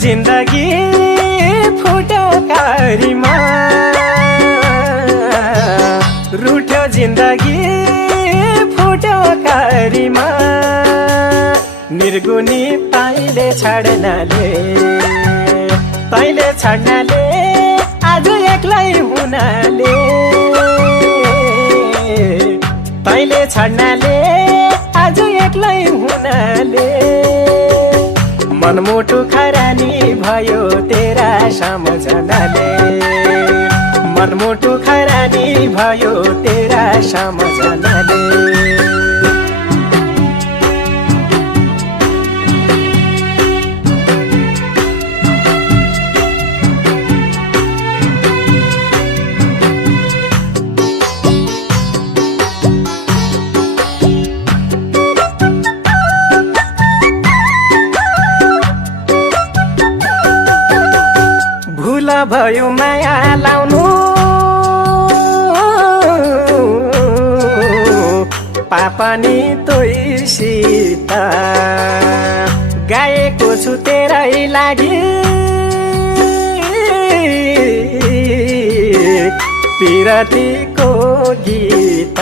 जिन्दगी फुट्यो कारीमा, रुठ्यो जिन्दगी फुट्यो कारीमा, निर्गुनी तैले छाड्नाले, तैले छाड्नाले आज एक्लै हुनाले, तैले छाड्नाले आज एक्लै हुनाले, मनमुटु खरानी भयो तेरा सम्झनाले, मनमुटु खरानी भयो तेरा सम्झनाले। भयो माया लाउनु पापनी तोइसित, गाएको छु तेरै लागि पिरतीको गीत,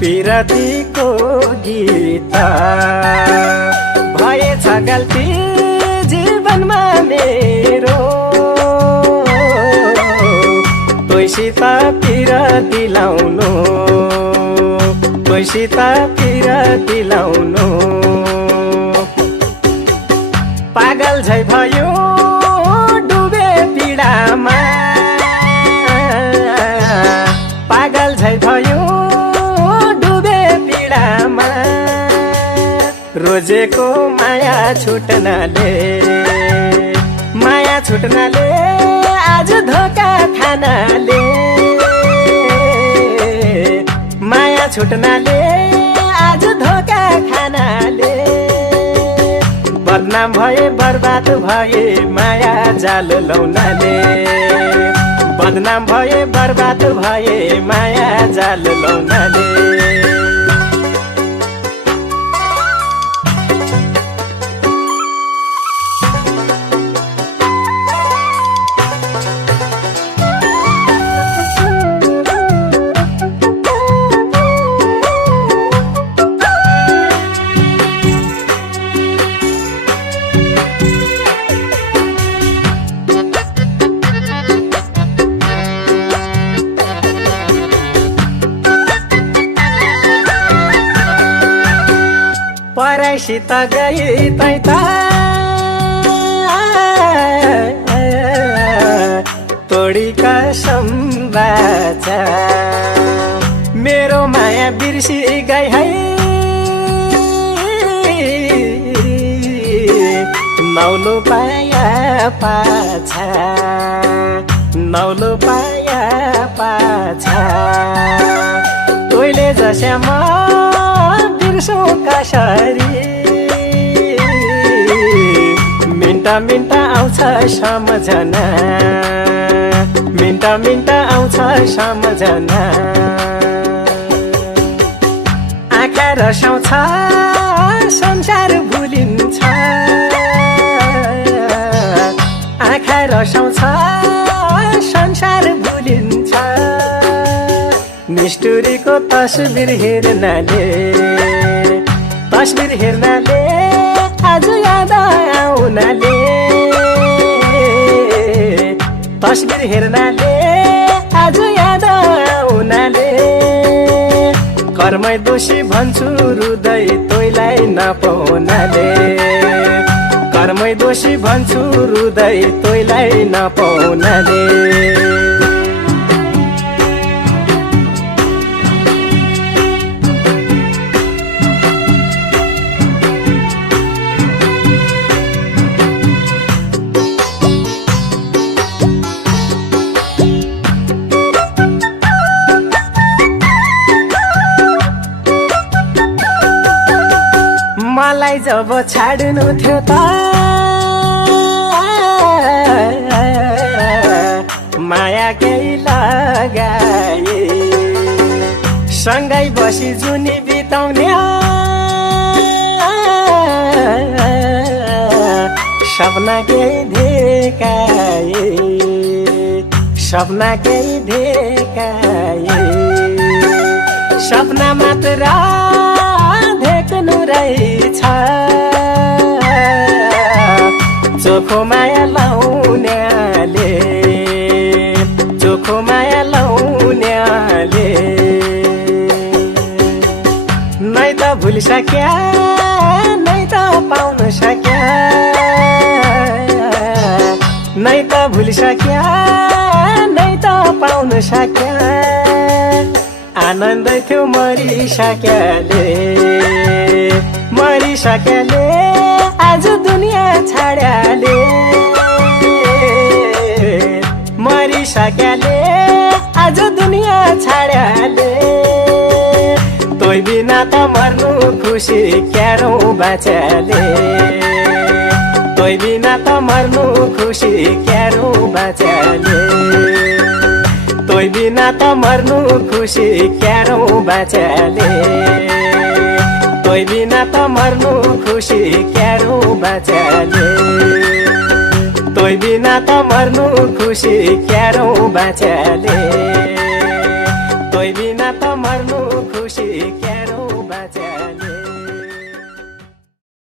पिरतीको गीत। भएछ गल्ती जीवनमा मेरो, तोइसित पिरती लाउनु, तोइसित पिरती लाउनु। पागल झै भयो डुबे पीडामा, पागल झै भयो डुबे पीडामा, रोजेको माया छुट्नाले, माया छुट्नाले आज धोका खानाले, माया छुट्नाले आज धोका खानाले, बदनाम भए बर्बाद भए माया जाल लौनाले, बदनाम भए बर्बाद भए माया जाल लौनाले। पराइसित गई तै त तोडी कसम बाचा, मेरो माया बिर्सी गई है नौलो पाया पाछा, नौलो पाया पाछा। तोइले जस्यामा बिर्सो कसरी, मिन्टा मिन्टा आउँछ सम्झना, मिन्टा मिन्टा आउँछ सम्झना। आँखा रसाउँछ संसार भुलिन्छ, आँखा रसाउँछ संसार भुलिन्छ। निष्ठुरीको तस्बिर हेर्नाले, तस्बिर हेर्नाले आज याद आउनाले, तस्बिर हेर्नाले आज याद आउनाले। कर्मै दोषी भन्छु हृदय तोइलाई नपाउनाले, कर्मै दोषी भन्छु हृदय तोइलाई नपाउनाले। मलाई जब छाड्नु थियो त माया केही लगाए, सँगै बसी जुनी बिताउने सपना केही देखाए सपना केही देखाए सपना मात्र देख्नु रहेछ चोखो माया लाउनेले चोखो माया लाउनेले नै त भुलिसक्या नै त पाउन सक्या नै त भुलिसक्या नै त पाउन सक्या आनन्द थियो मरिसक्याले मरिसक्याले आज दुनियाँ छाड्याले मरिसक्याले आज दुनियाँ छाड्याले तोइ बिना त मर्नु खुसी क्यारौँ बाच्याले तोइ बिना त मर्नु खुसी क्यारौँ बाच्याले तोइ बिना त मर्नु खुसी क्यारौँ बाच्याले तोइ बिना त मर्नु खुसी क्यारौँ बाच्याले तोइ बिना त मर्नु खुसी क्यारौँ बाच्याले तोइ बिना त मर्नु खुसी क्यारौँ बाच्याले